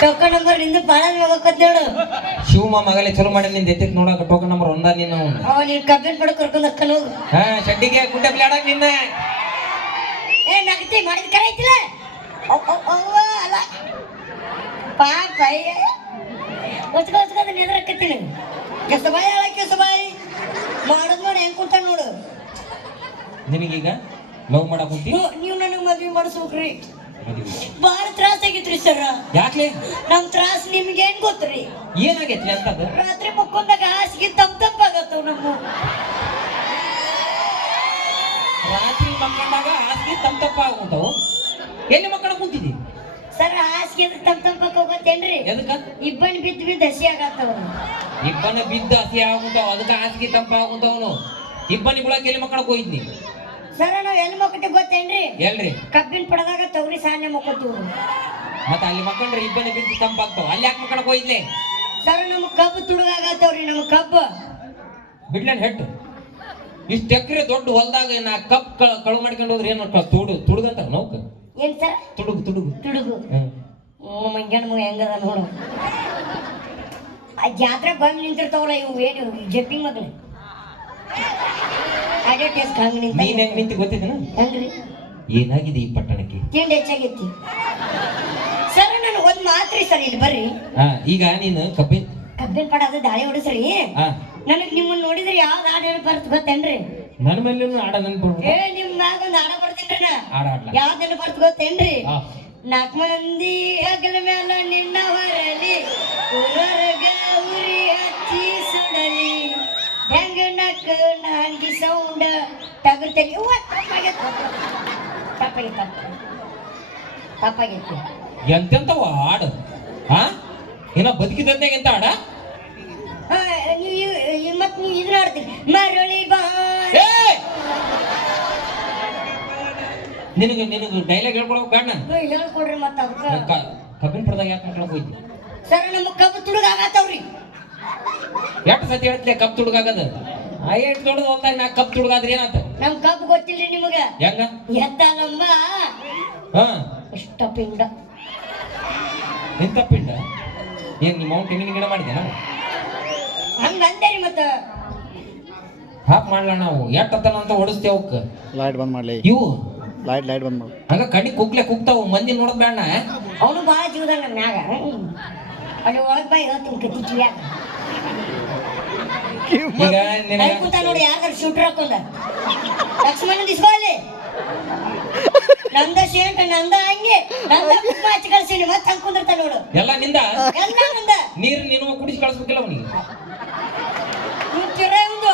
Token number ನಿಂದು ಭಾಳ ಹೋಗಕತ್ ನೋಡು. ಶಿವಮ್ಮ ಮಗಲೇ ಚಲೋ ಮಾಡಿ ನಿಂದ ಎತ್ತಿಕ್ ನೋಡಕ ಟೋಕನ್ ನಂಬರ್ ಒಂದ ನಿನ್ನ ಅವ್ನು. ಅವ ನೀನ್ ಕಬ್ಬಿನ ಪಡ ಕರ್ಕೊಂಡ್ ಅಕ್ಕನ ಹೋಗು. ಹಾ ಶಡ್ಡಿಗೆ ಕುಂಟೆ ಬ್ಲಾಡಕ್ ನಿನ್ನ. ಏ ನಗತಿ ಮಾಡಿದ ಕರೆ ಐತಿಲ್ಲ? ಅಲ್ಲ. ಪಾಪ ಹೊಚ್ಕ ಹೊಚ್ಕೊಂಡ್ ನೆದರಕತ್ತೀನಿ ಕೆಸಬಾಯಿ ಅಲ್ಲ ಕೆಸಬಾಯಿ. ಮಾಡೋದ್ ನೋಡಿ ಹೆಂಗ್ ಕುಂತ ನೋಡು. ನಿನಗೀಗ ಲವ್ ಮಾಡಕ್ ಕುಂತಿ? ನೀವು ನನಗೆ ಮದ್ವೆ ಮಾಡಿಸ್ಬೇಕ್ರಿ. ಭಾಳ ತ್ರಾಸ ಆಗಿತ್ರಿ ಸರ್ ಯಾಕ್ಲೆ? ನಮ್ ತ್ರಾಸ ನಿಮ್ಗೆ ಏನ್ ಗೊತ್ತ್ರಿ? ಏನಾಗೈತ್ರಿ ಅಂತ ರಾತ್ರಿ ಮುಕ್ಕೊಂದಾಗ ಹಾಸಿಗೆ ತಪ್ಪ ತಪ್ಪಾಗತ್ತವ ನಮ್ಮ ರಾತ್ರಿ ಮಕ್ಕಂಡಾಗ ಹಾಸಿಗೆ ತಮ್ಮ ತಪ್ಪ ಆಗುಂತಾವು ಎಲ್ಲಿ ಮಕ್ಕಳ ಕುಂತಿದಿ? ಸರ್ ಹಾಸಿಗೆ ತಪ್ಪ ತಪ್ಪಕ್ಕ ಹೋಗತ್ತೇನ್ರಿ ಎದಕ್ಕ? ಇಬ್ಬನ್ ಬಿದ್ದು ಬಿದ್ದು ಹಸಿ ಆಗತ್ತವ. ಇಬ್ಬನ ಬಿದ್ದ ಹಸಿ ಆಗುಂತಾವ ಅದಕ್ಕ ಹಾಸಿಗೆ ತಂಪ ಆಗುಂತಾವನು ಇಬ್ಬನಿ ಬಿಳಕ್ ಎಲ್ಲಿ ಮಕ್ಕಳ ಹೋಯ್ದ್ನಿ ಸರ್ ನಾವ್ ಎಲ್ಲಿ ಮಕ್ಕತ್ತೆ ಗೊತ್ತೇನ್ರಿ? ಎಲ್ರಿ? ಕಬ್ಬಿನ ಪಡದಾಗ ತೊಗರಿ ಸಾನ್ನೆ ಮಕ್ಕೋತೀವಿ ಮತ್ತ ಅಲ್ಲಿ ಮಕ್ಕಂಡ್ರೆ ಇಬ್ಬನಿ ಬಿದ್ದು ತಂಪಾಗ್ತಾವ ಅಲ್ಲಿ ಯಾಕೆ ಮಕ್ಕಳಕ್ ಹೋಯ್ದ್ಲೆ ಸರ್ ನಮ್ ಕಬ್ಬು ತುಡುಗಾಗತ್ತವ್ರಿ ನಮ್ ಕಬ್ಬು. ಬಿಡ್ಲೇನ್ ಹೆಟ್ಟು? ಇಷ್ಟ ಎಕರೆ ದೊಡ್ಡ ಹೊಲ್ದಾಗ ನಾ ಕಪ್ ಕಳು ಮಾಡ್ಕೊಂಡು ಹೋದ್ರೆ ಏನು ತುಡು ತುಡುಗಂತ ನೋಕ? ಏನ್ ಸರ್? ತುಡುಗು ತುಡುಗು. ತುಡುಗು. ಮಂಗ್ಯಾನ ಮಗ ಹೆಂಗದ ನೋಡು. ಆ ಜಾತ್ರೆ ಬಂದು ನಿಂತಿರ್ತಾವಲ್ಲ ಇವು ಏನು ಜಪ್ಪಿಂಗ್ ಮಗಳು? ಟೇಸ್ಟ್ ಹಂಗೆ ನೀನ್ ಹೆಂಗ್ ನಿಂತಿ ಗೊತ್ತಿದ್ದೇನ ಹೆಂಗ್ರಿ ಏನಾಗಿದೆ ಈ ಪಟ್ಟಣಕ್ಕೆ? ತಿಂಡಿ ಹೆಚ್ಚಾಗೈತಿ. ಸರ್ ನಾನು ಒಂದ್ ಮಾತ್ರಿ ಸರ್ ಇಲ್ಲಿ ಬರ್ರಿ. ಹಾ ಈಗ ನೀನು ಕಬ್ಬಿನ ಕಬ್ಬಿನ ಪಡ ಅದು ದಾಳಿ ಹೊಡಿಸ್ರಿ. ಹಾ. ನನಗ್ ನಿಮ್ಮನ್ನ ನೋಡಿದ್ರೆ ಯಾವ್ದು ಹಾಡು ಹೇಳಿ ಬರ್ತ ಗೊತ್ತೇನ್ರಿ? ನನ್ನ ಮೇಲೆ ಆಡ ನೆನ್ಪು ಏ ನಿಮ್ ಮ್ಯಾಗ ಒಂದ್ ಹಾಡ ಬರ್ತೇನ್ರಿ ನಾ ಆಡ ಆಡ್ಲ ಯಾವ್ದು ನೆನಪು ಬರ್ತ ಗೊತ್ತೇನ್ರಿ? ನಾಕ್ ನಾಲ್ಕು ಮಂದಿ ಹಗಲ ಮ್ಯಾಲ ನಿನ್ನ ಹೊರಲಿ ಊರೊರಗ ಉರಿ ಹಚ್ಚಿ ಸುಡಲಿ. ಹೆಂಗ ನಕ್ಕ ನಾಲ್ಗಿ ಸೌಂಡ ಟಗರ್ ತೆಗಿ ತಪ್ಪಾಗೈತೆ ತಪ್ಪಾಗೈತೆ ತಪ್ಪಾಗೈತೆ ಎಂತೆಂತವ ಆಡ ಹಾ ಏನ ಬದುಕಿದಂತೆ ಎಂತ ಆಡ ಹಾ, ನೀ ನೀವು ಇದನ್ನ ಮರಳಿ ಬಾ! ನಿನಗೆ ನಿನಗ ಡೈಲಾಗ್ ಹೇಳ್ಕೊಳಕ್ ಬೇಡ ಹೇಳ್ಕೊಡ್ರಿ ಮತ್ತ ಅದಕ್ಕ. ಕಬ್ಬಿನ ಪಡೆದಾಗ ಯಾಕೆ ಹೋಯ್ತು ಸರ್ ನಮ್ಗೆ ಕಬ್ಬು ತುಡುಗ ಆಗತ್ತವ್ರಿ. ಎಷ್ಟು ಸತಿ ಹೇಳ್ತಿಲ್ಲ ಕಪ್ ತುಡುಗಾಗದ? ಆ ಎಷ್ಟು ದೊಡ್ಡದು ಹೊಲ್ದಾಗ ನಾ ಕಪ್ ತುಡುಗಾದ್ರೆ ಏನಾತ? ನಮ್ ಕಪ್ ಗೊತ್ತಿಲ್ಲ ನಿಮಗ? ಹೆಂಗ? ಎದ್ದ ನಮ್ಮ ಹಾ. ಇಷ್ಟ ಪಿಂಡ. ನಿಂತ ಪಿಂಡ? ಏನ್ ನಿಮ್ಮ ಮೌಂಟ್ ತೆಂಗಿನ ಗಿಡ ಮಾಡಿದ್ಯಾನ ಹಂಗ ಅಂದೇರಿ ಮತ್ತ. ಹಾಕ್ ಮಾಡ್ಲ ನಾವು. ಎಟ್ಟತ್ತನ ಅಂತ ಹೊಡಿಸ್ತೇವ ಅವಕ್ಕ? ಲೈಟ್ ಬಂದ್ ಮಾಡ್ಲಿ. ಇವು? ಲೈಟ್ ಲೈಟ್ ಬಂದ್ ಮಾಡು. ಹಂಗ ಕಣ್ಣಿ ಕುಗ್ಲೆ ಕುಕ್ತಾವು ಮಂದಿ ನೋಡದ್ ಬೇಡ ಅವನು ಭಾಳ ಜೀವದ ನಮ್ಮ ಮ್ಯಾಗ. ಅಲ್ಲಿ ಒಳಗ್ ಬಾಯಿ ಹೇಳ್ತೀನಿ ಕತಿ ಈಗ ನಿನಗ ಕುಂತ ನೋಡಿ ಯಾರ್ದಾರ ಶೂಟ್ರ್ ಹಾಕೊಂಡ? ಲಕ್ಷ್ಮಣ ದಿಸ್ಕೊಳ್ಳಿ ನಂದ ಶೇಂಟ್ ನಂದ ಹಂಗೆ ನಂದ ಹಚ್ಚಿ ಕಳ್ಸೀನಿ. ಮತ್ತೆ ಹಂಗ್ ಕುಂದಿರ್ತಾನ ನೋಡು. ಎಲ್ಲ ನಿಂದ? ಎಲ್ಲ ನಂದ. ನೀರು ನೀನು ಕುಡಿಸಿ ಕಳಿಸ್ಬೇಕಿಲ್ಲ ಅವನಿಗೆ. ನೀವು ತಿರ್ರ ಒಂದು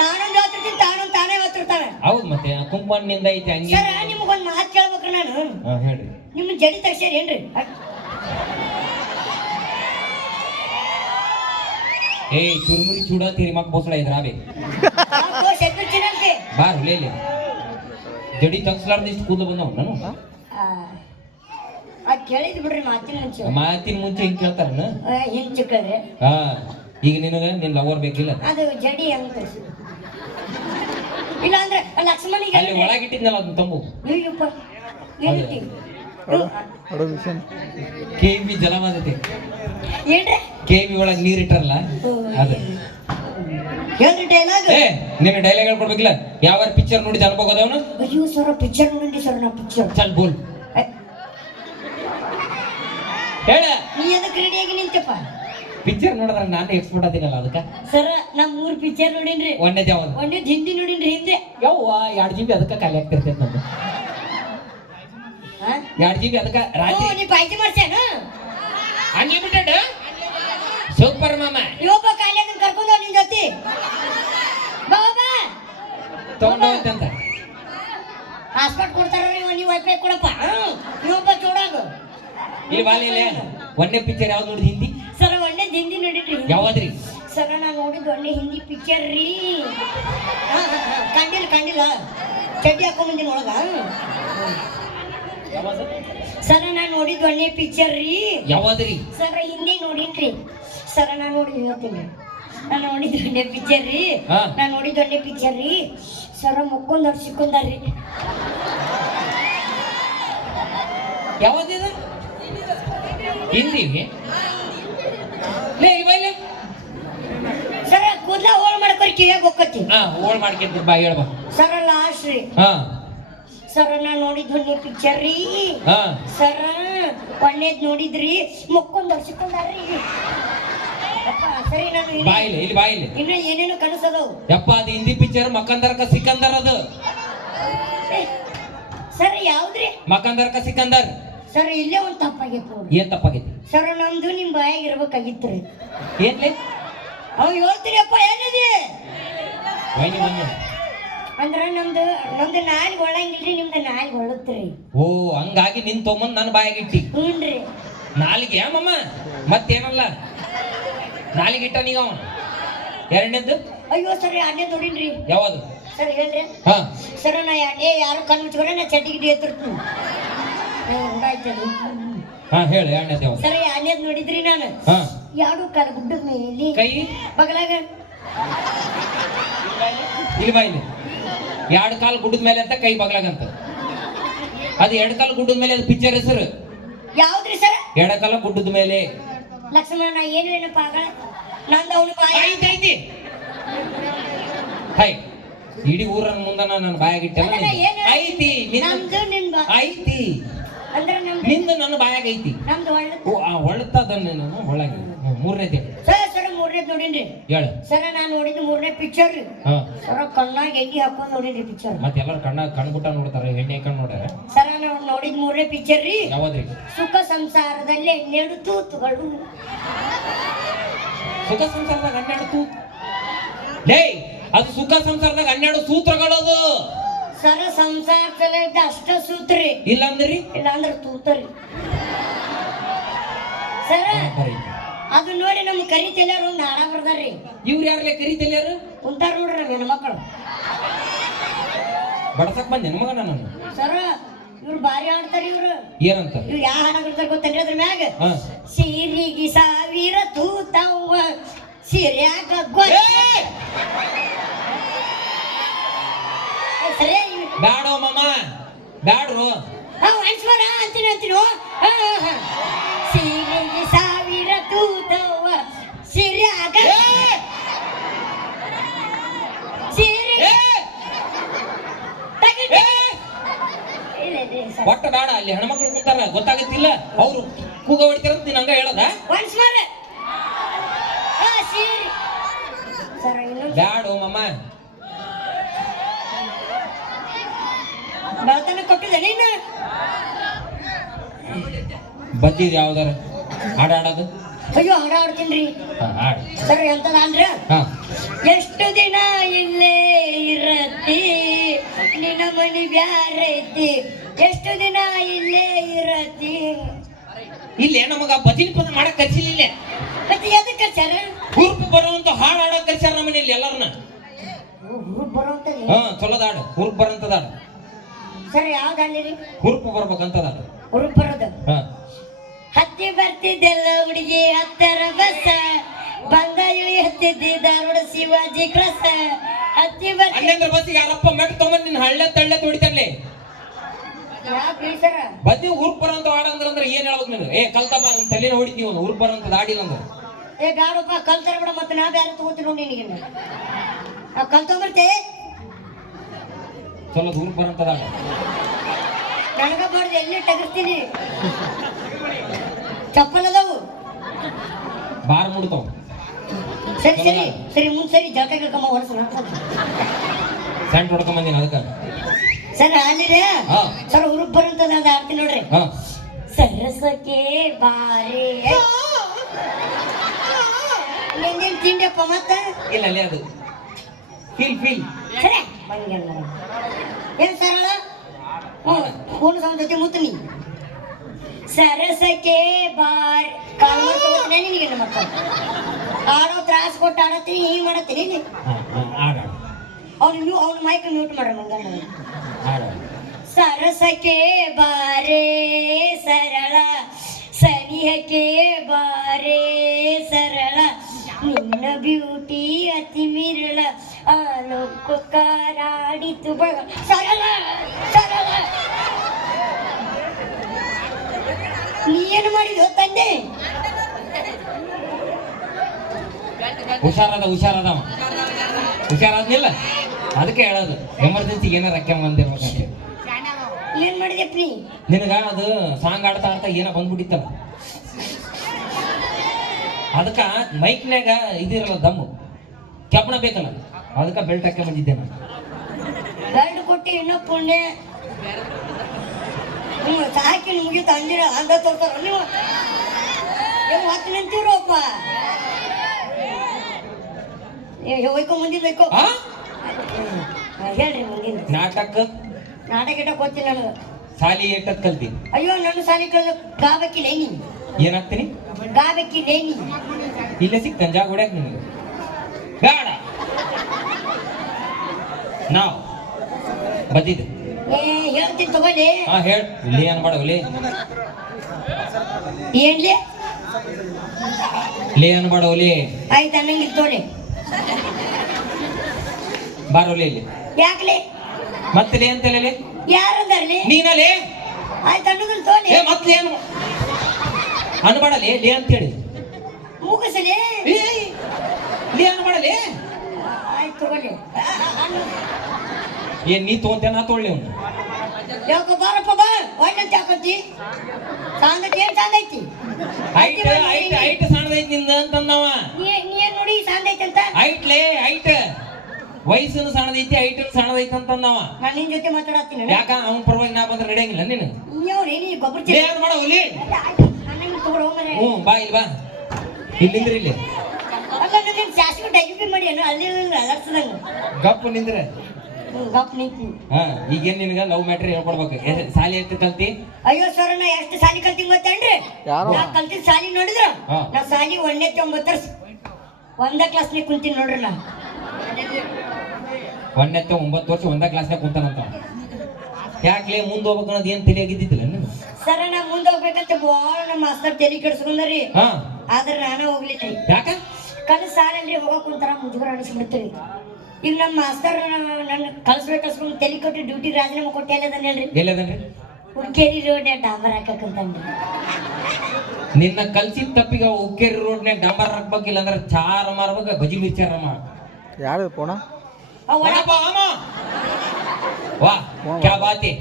ನಾನು ಹೇಳ್ತಿರ್ತೀನಿ ತಾನೊಂದು ತಾನೇ ಹೇಳ್ತಿರ್ತಾನೆ ಹೌದ್ ಮತ್ತೆ ಕುಂಕುಮಣ್ಣಿಂದ ಐತಿ ಹಂಗೆ ಸರ ನಿಮಗೊಂದು ಮಾತು ಕೇಳ್ಬೇಕ್ರಿ ನಾನು? ಹಾ, ಹೇಳ್ರಿ. ನಿಮ್ಮ ಜಡಿ ತಗ್ಸ್ಯಾರ ಏನ್ರಿ? ಏ ಚುರುಮುರಿ ಚೂಡ ತೀರಿ ಮಕ್ ಬೋಸಳ ಸೆಕ್ಯೂರ್ ಚಿನ್ನಲ್ಕೆ ಬಾರ್ ಲೇ ಲೇ. ಜಡಿ ತಗ್ಸ್ಲಾರ್ದ ಇಷ್ಟು ಕೂದಲು ಬಂದವ್ ನಾನು. ಕೇಳಿದ್ ಬಿಡ್ರಿ ಮಾತಿನ ಮುಂಚೆ. ಮಾತಿನ ಮುಂಚೆ ಹಿಂಗ್ ಕೇಳ್ತಾರನ ಹಿಂಗ್ ಹಾ ಈಗ ನಿನಗ ನಿನ್ ಲವರ್ ಬೇಕಿಲ್ಲ. ಅದು ಜಡಿ ಹೆಂಗ್ ಇಲ್ಲ ಅಂದ್ರೆ ಲಕ್ಷ್ಮಣಿಗೆ ಅಲ್ಲಿ ಒಳಗಿಟ್ಟಿದ್ನಲ್ಲ ಅದನ್ನ ತಂಬು ಅಯ್ಯಪ್ಪ ಕೆ ಬಿ ಜಲವಾದತೆ. ಏನ್ರಿ? ಕೆ ವಿ ಒಳಗ್ ನೀರ್ ಇಟ್ಟಾರಲ್ಲ ಅದ. ಡೈಲಾಗ್ ಏ ನಿನ್ನ ಡೈಲಾಗ್ ಹೇಳ್ಕೊಡ್ಬೇಕಿಲ್ಲ ಯಾವ ಪಿಕ್ಚರ್ ನೋಡಿ ಅನುಭವ ಅದಾವನು ಅಯ್ಯೋ ಸರ್ ಪಿಕ್ಚರ್ ನೋಡಿ ಸರ್ ನಾ ಪಿಕ್ಚರ್ ಚಲ್ ಬೋಲ್. ಹೇಳ. ನೀ ಅದಕ್ಕೆ ರೆಡಿಯಾಗಿ ನಿಂತಪ್ಪ ಪಿಕ್ಚರ್ ನೋಡಿದ್ರೆ ನಾನು ಎಕ್ಸ್ಪರ್ಟ್ ಅದೀನಲ್ಲ ಅದಕ್ಕೆ? ಸರ್ ನಾ ಮೂರು ಪಿಕ್ಚರ್ ನೋಡಿನ್ರಿ. ಒಂದೇ ಯಾವ್ದು? ಒಂದೇ ಹಿಂದಿ ನೋಡಿನ್ರಿ ಹಿಂದೆ. ಯವ್ವ ಎರಡು ಜಿ ಬಿ ಅದಕ್ಕ ಖಾಲಿ ಆಗ್ತಿರ್ತೈತೆ ಎರಡ್ ಜಿ ಬಿ ಅದಕ್ಕ ರಾತ್ರಿ ನೀ ಪಾಯ್ಜಿ ಮಾಡ್ಸ್ಯಾನ? ಅನ್ಲಿಮಿಟೆಡ್ ಸೂಪರ್ ಮಾಮ. ಇವೊಬ್ಬ ಕಾಯಿಲೆ ಕರ್ಕೊಂಡು ನಿನ್ ಜೊತೆ. ಬಾ ಬಾ ತಗೊಂಡು ಹೋಗ್ತಂತ ಹಾಸ್ಪಿಟ್ ಕೊಡ್ತಾರ್ರಿ ನೀವು ವೈಫೈ ಕೊಡಪ್ಪ. ಇವೊಬ್ಬ ಚೂಡಾಗು. ಇಲ್ಲಿ ಬಾಲಿ ಇಲ್ಲಿ ಒಂದೇ ಪಿಕ್ಚರ್ ಯಾವ್ದು ನೋಡಿದ್ ಹಿಂದಿ? ಸರ್ ಒಳ್ಳೆ ಹಿಂದಿ ನೋಡಿದ್ರಿ ಯಾವ್ದ್ರಿ ಸರ್ ನಾ ನೋಡಿದ್ ಒಳ್ಳೆ ಹಿಂದಿ ಪಿಕ್ಚರ್ ರೀ. ಕಂಡಿಲ್ಲ ಕಂಡಿಲ್ಲ ಚಡ್ಡಿ ಹಾಕೊಂಡ್ ಬಂದಿನ ಒಳಗ. ಸರ್ ನಾ ನೋಡಿದ್ ಒಳ್ಳೆ ಪಿಕ್ಚರ್ ರೀ. ಯಾವ್ದ್ರಿ? ಸರ್ ಹಿಂದಿ ನೋಡಿನ್ರಿ. ಸರ್ ನಾ ನೋಡಿ ಹೇಳ್ತೀನಿ. ನಾ ನೋಡಿದ್ ಒಳ್ಳೆ ಪಿಕ್ಚರ್ ರೀ. ಹಾ. ನಾ ನೋಡಿದ್ ಒಳ್ಳೆ ಪಿಕ್ಚರ್ ರೀ. ಸರ ಮುಕ್ಕೊಂದವ್ರು ಸಿಕ್ಕೊಂದಾರ್ರಿ ಯಾವ್ದಿದ? ಹಿಂದಿಗೆ ಲೇ ಇಲ್ಲಿ ಬಾ ಇಲ್ಲಿ. ಸರ ಕೂದ್ಲ ಹೋಳ್ ಮಾಡ್ಕೊರಿ ಕಿವಿಯಾಗ ಹೋಗ್ಕತಿ? ಹಾ ಓಳ್ ಮಾಡ್ಕೊಂತ ಬಾ ಹೇಳ್ಬಾ. ಸರ ಲಾಸ್ಟ್ ರೀ. ಹಾ. ಸರ ನಾ ನೋಡಿದ್ದು ನೀವು ಪಿಕ್ಚರ್ ರೀ. ಹಾ. ಸರ ಒಳ್ಳೇದ್ ನೋಡಿದ್ರಿ. ಮುಕ್ಕೊಂಡ್ ಅಪ್ಪ, ಸರಿ ನಾನು ಇಲ್ಲಿ ಇಲ್ಲಿ ಬಾ ಇಲ್ಲಿ ಇನ್ನ ಏನೇನು ಕನಸದವು. ಯಪ್ಪ ಅದು ಹಿಂದಿ ಪಿಕ್ಚರ್ ಮಕ್ಕಂದರ್ಕ ಸಿಕಂದರ್ ಅದು. ಸರ್ ಯಾವ್ದ್ರಿ? ಮಕ್ಕಂದರ್ಕ ಸಿಕಂದರ್. ಸರ್ ಇಲ್ಲೇ ಒಂದ್ ಇಲ್ಲೇ ನೋಡಿ ಏನ್ ತಪ್ಪಾಗೈತಿ? ಸರ್ ನಮ್ದು ನಿಮ್ ಬಾಯಾಗ ಇರ್ಬೇಕಾಗಿತ್ರಿ. ಏನ್ಲಿ? ಅವ್ ಹೇಳ್ತೀರಿ ಅಪ್ಪ ಏನಿದೆ? ವೈನಿ ಬನ್ನಿ. ಅಂದ್ರ ನಮ್ದು ನಮ್ದು ನಾಲ್ಕು ಒಳಂಗಿಲ್ರಿ ನಿಮ್ದು ನಾಲ್ಕು ಒಳತ್ರಿ ಓ ಹಂಗಾಗಿ ನಿನ್ ತೊಗೊಂಬಂದ್ ನನ್ನ ಬಾಯಾಗಿಟ್ಟಿ ಹ್ಞೂನ್ರಿ ನಾಲಿಗೆ ಮಮ್ಮ? ಮತ್ತೇನಲ್ಲ? ನಾಲಿಗೆ ಇಟ್ಟ ನೀಗ ಅವ? ಎರಡನೇದ್ದು ಅಯ್ಯೋ ಸರಿ ಅಣ್ಣೆ ತೊಡೀನ್ರಿ ಯಾವುದು? ಸರ್ ಹೇಳ್ರಿ. ಹಾ. ಸರ್ ನಾ ಎರಡನೇ ಯಾರು ಕಣ್ಣು ಮುಚ್ಕೊಂಡ್ರೆ ನಾ ಚಡ್ಡಿ ಗಿಡ್ಡಿ ಎತ್ತಿರ್ತೀನಿ. ಹಾ ಹೇಳಿ ಎರಡನೇದು ಸರಿ ಸರ್ ಎರಡನೇದ್ ನೋಡಿದ್ರಿ ನಾನು. ಹಾ. ಯಾರು ಕಾಲು ಗುಡ್ಡದ ಮೇಲೆ? ಕೈ? ಬಗಲಾಗ ಇಲ್ಲಿ ಬಾ ಇಲ್ಲಿ ಎರಡು ಕಾಲು ಗುಡ್ಡದ ಮೇಲೆ ಅಂತ ಕೈ ಬಗ್ಲಾಗಂತ. ಅದು ಎರಡ್ ಕಾಲು ಗುಡ್ಡದ ಮೇಲೆ ಅದು ಪಿಕ್ಚರ್ ಹೆಸರು ಯಾವ್ದ್ರಿ ಸರ್ ಎರಡ ಕಾಲ ಗುಡ್ಡದ ಮೇಲೆ. ಲಕ್ಷ್ಮಣ ಏನು ಏನಪ್ಪ ನಂದು ಅವನು ಐತಿ ಐತಿ. ಹೈ ಇಡೀ ಊರ ಮುಂದ ನನ್ನ ಬಾಯಾಗಿಟ್ಟೆ? ಐತಿ ನಿಂದು ನಮ್ದು ಐತಿ. ಅಂದ್ರೆ ನಿಂದು ನನ್ನ ಬಾಯಾಗ ಐತಿ. ನಮ್ದು ಒಳ್ಳೆ ಒಳ್ಳತದನ್ನ ನಾನು ಒಳಗೆ ಮೂರನೇ ದೇವ ನೋಡಿನ್ರಿ? ಹೇಳು. ಸರ ನಾನು ನೋಡಿದ ಮೂರನೇ ಪಿಕ್ಚರ್ ರೀ ಹಾ. ಸರ ಕಣ್ಣಾಗ ಎಣ್ಣೆ ಹಾಕೊಂಡ್ ನೋಡಿನ್ರಿ ಪಿಕ್ಚರ್ ಮತ್ತೆ ಎಲ್ಲರೂ ಕಣ್ಣ ಕಣ್ಬಿಟ್ಟ ನೋಡ್ತಾರೆ ಎಣ್ಣೆ ಕಣ್ಣು ನೋಡ್ಯಾರ? ಸರ ನಾವು ನೋಡಿದ್ ಮೂರನೇ ಪಿಕ್ಚರ್ ರೀ. ಯಾವ್ದ್ರಿ? ಸುಖ ಸಂಸಾರದಲ್ಲಿ ಹನ್ನೆರಡು ತೂತುಗಳು. ಸುಖ ಸಂಸಾರದಾಗ ಹನ್ನೆರಡು ಸೂತ್ರಗಳು ಲೇ ಅದು ಸುಖ ಸಂಸಾರದಾಗ ಹನ್ನೆರಡು ಸೂತ್ರಗಳದು. ಸರ ಸಂಸಾರದಲ್ಲಿ ಅಷ್ಟ ಸೂತ್ರಿ. ಇಲ್ಲ ಅಂದ್ರಿ ಇಲ್ಲ ಅಂದ್ರೆ ತೂತರಿ ಸರ. ಅದು ನೋಡಿ ನಮ್ ಕರಿತೆಲ್ಲಾರ ಒಂದು ಹಾಡ ಬರ್ದಾರ್ರಿ. ಇವ್ರು ಯಾರಲ್ಲೇ ತೆಲಿಯರು ಕುಂತಾರ ನೋಡ್ರಿ ನನ್ನ ಮಕ್ಕಳು. ಬಡಸಕ್ ಬಂದೆ ಮಗ ನಾನು. ಸರ ಇವ್ರು ಭಾರಿ ಆಡ್ತಾರ ಇವ್ರು. ಏನಂತ? ಇವ್ರು ಯಾವ ಹಾಡ ಬರ್ತಾರೆ ಗೊತ್ತೇನ್ರಿ ಅದ್ರ ಮ್ಯಾಗ? ಸಿರಿಗಿ ಸಾವಿರ ತೂತವ್ವ ಸಿರ್ಯಾಗ ಗೊತ್ತ. ಏಯ್! ಸರಿ. ಬ್ಯಾಡೋ ಮಾಮ ಬ್ಯಾಡ್ರು. ಹಾ ಅಂತೀನಿ ಅಂತೀನೋ? ಸಿರಿಗೆ ಸಾವಿರ ತೂತವ್ವ ಸಿರ್ಯಾಗ ಏಯ್! ಸಿರಿ ಏಯ್! ತಗಿಡಿ. ಏಯ್! ಇಲ್ಲ, ಇಲ್ಲ, ಸರ್. ಒಟ್ಟ ಬೇಡ ಅಲ್ಲಿ ಹೆಣ್ಮಕ್ಳು ಕುಂತಾರ ಗೊತ್ತಾಗತ್ತಿಲ್ಲ. ಅವ್ರು ಕೂಗ ಹೊಡಿತಾರಂತ ನೀನ್ ಹಂಗ ಹೇಳದ? ಮಮ್ಮ ಬ್ಯಾಡೋ ಮಾಮ. ಬೆಳತನ ಕೊಟ್ಟಿದ್ದೆ ನೀನು? ಬದ್ದಿದ್ ಯಾವ್ದಾರ? ಹಾಡ ಆಡೋದು ಅಯ್ಯೋ ಹಾಡ ಆಡ್ತೀನಿ ಹಾ ಹಾಡು. ಸರ್ ಎಂತದ ಅಂದ್ರೆ ಹಾ. ಎಷ್ಟು ದಿನ ಇಲ್ಲೇ ಇರತ್ತಿ? ನಿನ್ನ ಮನಿ ಬ್ಯಾರೈತಿ ಎಷ್ಟು ದಿನ ಇಲ್ಲೇ ಇರತ್ತಿ? ಇಲ್ಲೇ ನಮಗ ಭಜನೆ ಪದ ಮಾಡಕ್ ಕರ್ಸಿಲ್ಲ ಮತ್ತೆ ಎದಕ್ಕೆ ಸರ್ ಹುರುಪು ಬರುವಂತ ಹಾಡು ಹಾಡೋ ಕರ್ಸ್ಯಾರ ನಮ್ಮನೆ ಇಲ್ಲಿ ಎಲ್ಲರನ್ನ? ಬರುವಂತ ಹಾ ಚಲೋದ ಹಾಡು ಹುರುಪು ಬರಂತದ ಹಾಡು ಸರಿ ಯಾವ್ದು ಹಾಡಿರಿ ಹುರುಪು ಬರ್ಬೇಕಂತದ ಹಾಡು ಹುರುಪ್ ಬರೋದು? ಹಾ. ಹತ್ತಿ ಬರ್ತಿದ್ದೆಲ್ಲ ಹುಡುಗಿ ಹತ್ತರ ಬಸ್. ಬಂದ ಇಳಿ ಹತ್ತಿದ್ದಿ ಧಾರವಾಡ ಶಿವಾಜಿ ಕ್ರಸ್. ಹತ್ತಿ ಬರ್ತಿ ಬಸ್ಸಿಗೆ ಯಾರಪ್ಪ ಮೆಟ್ ತಗೊಂಡ್ ನಿನ್ ಹಳ್ಳೆ ತಳ್ಳೆ ಸರ ಬದ್ದಿ ಬದಿ ಬರೋಂತ ಆಡಂದ್ರ ಅಂದ್ರ ಏನ್ ಹೇಳ್ಬೇಕು ನಿನಗೆ? ಏ ಕಲ್ತಮ್ಮ ನಮ್ ನನ್ ತಲೆನ ಹೊಡಿತೀವಿ ಅವ್ನು ಹುರುಪು ಬರೋಂತ ಆಡಿಲ್ಲ ಅಂದ್ರೆ ಏ ಬ್ಯಾಡಪ್ಪ ಕಲ್ತಾರ ಬಿಡ ಮತ್ತೆ ನಾ ಬ್ಯಾರೆ ತಗೋತೀನಿ ನೋಡಿ ನಿನಗೆ ನಾವು ಕಲ್ತೊಂಬರ್ತೆ ಚಲೋ ಹುರುಪು ಬರಂತ ಆಡ ನನಗ ಬಾರ್ದು ಎಲ್ಲಿ ಟಗರ್ತೀನಿ? ಚಪ್ಪಲ್ ಅದಾವು? ಬಾರ್ ಮುಡ್ತಾವ. ಸರಿ ಸರಿ ಸರಿ ಮುಂದ್ ಸರಿ ಜಳಕ ಗಿಳ್ಕಮ್ಮ ಹೊಡ್ಸೋಣ ಸೆಂಟ್ ಹೊಡ್ಕೊಂಬಂದಿನ ಬಂದಿನ ಅದಕ್ಕ. ಸರ್ ಅಲ್ಲಿದೆ ಹಾ. ಸರ್ ಹುರುಪ್ ಬರುತ್ತದ ನಾನು ಆಡ್ತೀನಿ ನೋಡ್ರಿ. ಹಾ. ಸರಸಕ್ಕೆ ಬಾರೆ. ನಿಂದೇನ್ ತಿಂಡಿಯಪ್ಪ ಮತ್ತ? ಇಲ್ಲ ಅಲ್ಲಿ ಅದು. Feel feel. ಸರಿ. ಬಂದ್ಗೆಲ್ಲ ಏನ್ ಸರಳ ಹ್ಞೂ ಫೋನ್ ಸೌಂಡ್ ಜೊತೆ ಮುತ್ತು ಸರಸಕ್ಕೆ ಬಾರ್. ಕಾಲ್ ಮಾಡ್ಕೊಬೋದೇ ನಿನಗೆ ನಮ್ಮ ಆಡೋ ತ್ರಾಸ ಕೊಟ್ಟು ಆಡತ್ತೀನಿ ಹಿಂಗೆ ಮಾಡತ್ತೀನಿ ನೀ ಹಾ ಹಾ ಆಡ. ಅವ್ನು ಅವ್ನ ಮೈಕ್ ಮ್ಯೂಟ್ ಮಾಡ್ರ ಆಡ ಸರಸಕ್ಕೆ ಬಾರೆ ಸರಳ ಸನಿಹಕ್ಕೆ ಬಾರೆ ಸರಳ. ನಿನ್ನ ಬ್ಯೂಟಿ ಅತಿ ಮಿರಳ ಆಲೋಕ ಕಾರಾಡಿತು ಬಗ ಸರಳ ಸರಳ. ನೀ ಏನು ತಂದೆ? ಹುಷಾರದ ಹುಷಾರದ. ಹುಷಾರಾದ್ನಿಲ್ಲ? ಅದಕ್ಕೆ ಹೇಳೋದು ಎಮರ್ಜೆನ್ಸಿ ಏನಾರ ರಕ್ಕೆ ಬಂದಿರ್ಬೇಕಂತ ಏನ್ ಏನು ನೀ ನಿನಗ ಅದು ಸಾಂಗ್ ಆಡ್ತಾ ಆಡ್ತಾ ಏನೋ ಬಂದ್ಬಿಟ್ಟಿತ್ತಲ್ಲ. ಅದಕ್ಕ ಮೈಕ್ನ್ಯಾಗ ಇದಿರಲ್ಲ ದಮ್ಮು ಕೆಪ್ಪಣ ಬೇಕಲ್ಲ ಅದಕ್ಕ ಬೆಲ್ಟ್ ಹಾಕಿ ಬಂದಿದ್ದೆ ನಾನು. ಬೆಲ್ಟ್ ಕೊಟ್ಟು ಇನ್ನೂ ಪುಣ್ಯ. ನೀವು ಸಾಕಿ ನಿಮಗೆ ತಂದಿರ ಅಂದ ತೋರ್ತಾರ ನೀವು. ನೀವು ಹತ್ತು ನಿಂತಿರೋಪ್ಪ. ಹೋಯ್ಕೊ ಮುಂದಿದ್ದು ಆ? ಹೇಳ್ರಿ ಮುಂದಿನ ನಾಟಕ? ನಾಟಕ ಇಟ್ಟ ಗೊತ್ತಿಲ್ಲ ನನಗೆ. ಸಾಲಿ ಎಟ್ಟದ್ ಕಲ್ತಿ? ಅಯ್ಯೋ ನನ್ನ ಸಾಲಿ ಕಳೆದು ಗಾಬಕ್ಕಿ ನೀ ಏನಾಗ್ತೀನಿ? ಗಾಬಕ್ಕಿ ನೀ ಇಲ್ಲೇ ಸಿಗ್ತಾನೆ ಜಾಗ ಹೊಡ್ಯಾಕ ನಿನಗೆ. ಬೇಡ. ನಾವು ಬದಿದ್ದು. ಏ ಹೇಳ್ತೀನಿ ತಗೊಳ್ಳಿ. ಹಾ ಹೇಳ. ಇಲ್ಲಿ ಮಾಡವಲ್ಲಿ ಏನ್ಲಿ ಲೇ? ಏನ್ ಮಾಡವಲ್ಲಿ ಆಯ್ತು ಅನ್ನಂಗಿಲ್ಲ ತೋಳಿ ಬಾರೋಲಿ ಇಲ್ಲಿ. ಯಾಕ್ಲೆ? ಮತ್ತೆ ಅಂತ ಅಂತ ಲೇ ಯಾರಂದಾರ್ಲಿ ನೀನಲ್ಲಿ? ಆಯ್ತು ಅನ್ನೋದಿಲ್ಲ ತೋಳಿ ಏ ಮತ್ತೆ ಏನು ಅನ್ಬಾಡಲಿ ಲೇ ಅಂತೇಳಿ. ಮುಗಿಸಲಿ? ಏ ಲೇ ಅನ್ಬಾಡಲಿ. ಆಯ್ತು ತಗೊಳ್ಳಿ. ಏನ್ ನೀ ತಗೊಂತೇನ ನಾ ತಗೊಳ್ಳಿ ಅವ್ನು. ಯಾಕ ಬಾರಪ್ಪ ಬಾ. ಒಳ್ಳೆ ಚಾಕತ್ತಿ ಸಾಂದೈತಿ ಏನ್ ಸಾಂದೈತಿ ಐಟ್ ಐಟ್ ಹೈಟ್ ಸಣ್ಣದೈತಿ ನಿಂದ ಅಂತಂದವ. ನೀ ನೀ ನೋಡಿ ಸಾಂದೈತಿ ಅಂತ ಐಟ್ ಲೇ. ಐಟ್ ವಯಸ್ಸನ್ನು ಸಣ್ಣದೈತಿ ಐಟ್ ಸಣ್ಣದೈತಿ ಅಂತಂದವ. ನಾನು ನಿನ್ ಜೊತೆ ಮಾತಾಡತ್ತೀನಿ ಯಾಕ ಅವ್ನ ಪರವಾಗಿ ನಾ ಬಂದ್ರೆ ನಡೆಯಂಗಿಲ್ಲ ನೀನು? ನೀವ್ರಿ ನೀ ಗೊಬ್ಬರ ಲೇ ಅದ್ ಮಾಡವಲ್ಲಿ ಅನ್ನಂಗಿಲ್ಲ ತಗೊಳ್ಳೋ ಮರೆ ಹ್ಞೂ ಬಾ ಇಲ್ಲಿ ಬಾ. ಇಲ್ಲಿಂದ್ರಿ ಇಲ್ಲಿ. ಶಾಸಕ ಡೈಪಿ ಮಾಡಿ ಏನು? ಅಲ್ಲಿ ಅಲರ್ಸದಂಗ. ಗಪ್ ನಿಂದ್ರೆ. ಗಪ್ ನಿಂತಿ ಹಾ ಈಗೇನ್ ನಿನಗ ಲವ್ ಮ್ಯಾಟ್ರಿ ಹೇಳ್ಕೊಡ್ಬೇಕು. ಸಾಲಿ ಎಷ್ಟು ಕಲ್ತಿ? ಅಯ್ಯೋ ಸರ್ ನಾ ಎಷ್ಟು ಸಾಲಿ ಕಲ್ತಿ ಗೊತ್ತೇನ್ರಿ? ಯಾರು? ನಾ ಕಲ್ತಿದ್ ಸಾಲಿ ನೋಡಿದ್ರ? ನಾ ಸಾಲಿ ಒಂದನೇ ಒಂಬತ್ತರ ಒಂದ ಕ್ಲಾಸ್ನಾಗ ಕುಂತೀನಿ ನೋಡ್ರಿ ನಾ. ಒಂದತ್ತೆ ಒಂಬತ್ತು ವರ್ಷ ಒಂದ ಕ್ಲಾಸ್ನಾಗ ಕುಂತಾನಂತ. ಯಾಕ್ಲೆ ಮುಂದೆ ಹೋಗ್ಬೇಕು ಅನ್ನೋದು ಏನ್ ತಿಳಿಯಾಗಿದ್ದಿಲ್ಲ ನೀವು ಸರ್ ನಾ ಮುಂದೆ ಹೋಗ್ಬೇಕಂತ ಭಾಳ ನಮ್ಮ ಮಾಸ್ತರ್ ತಲೆ ಕೆಡಿಸ್ಕೊಂಡ್ರಿ ಹಾ. ಆದ್ರೆ ನಾನ ಹೋಗ್ಲಿಲ್ಲ ಯಾಕ? ಕಲ್ ಸಾಲಲ್ಲಿ ಹೋಗಕ್ ಒಂಥರ ಮುಜುಗರ ಅನಿಸ್ಬಿಡ್ತೀವಿ ಈಗ. ನಮ್ಮ ಮಾಸ್ತರ್ ನನ್ನ ಕಳ್ಸ್ಬೇಕು ತಲೆ ಕೊಟ್ಟು ಡ್ಯೂಟಿ ರಾಜೀನಾಮೆ ಕೊಟ್ಟೆ ಅಲ್ಲದನ್ನ ಹೇಳ್ರಿ. ಎಲ್ಲದನ್ರಿ ಹುಡ್ಕೇರಿ ರೋಡ್ ಡಾಬರ್ ಹಾಕಕ್ಕಂತಂದ್ರಿ ನಿನ್ನ ಕಲ್ಸಿದ ತಪ್ಪಿಗೆ ಉಕ್ಕೇರಿ ರೋಡ್ನ್ಯಾಗ ಡಾಂಬರ್ ಹಾಕ್ಬೇಕಿಲ್ಲ ಅಂದ್ರೆ ಚಾರ ಮಾರ್ಬೇಕ ಗಜಿ ಮಿರ್ಚಾರಮ್ಮ ಯಾರು ಪೋಣ? Awak nampak, Amang? Wah, kabar hati.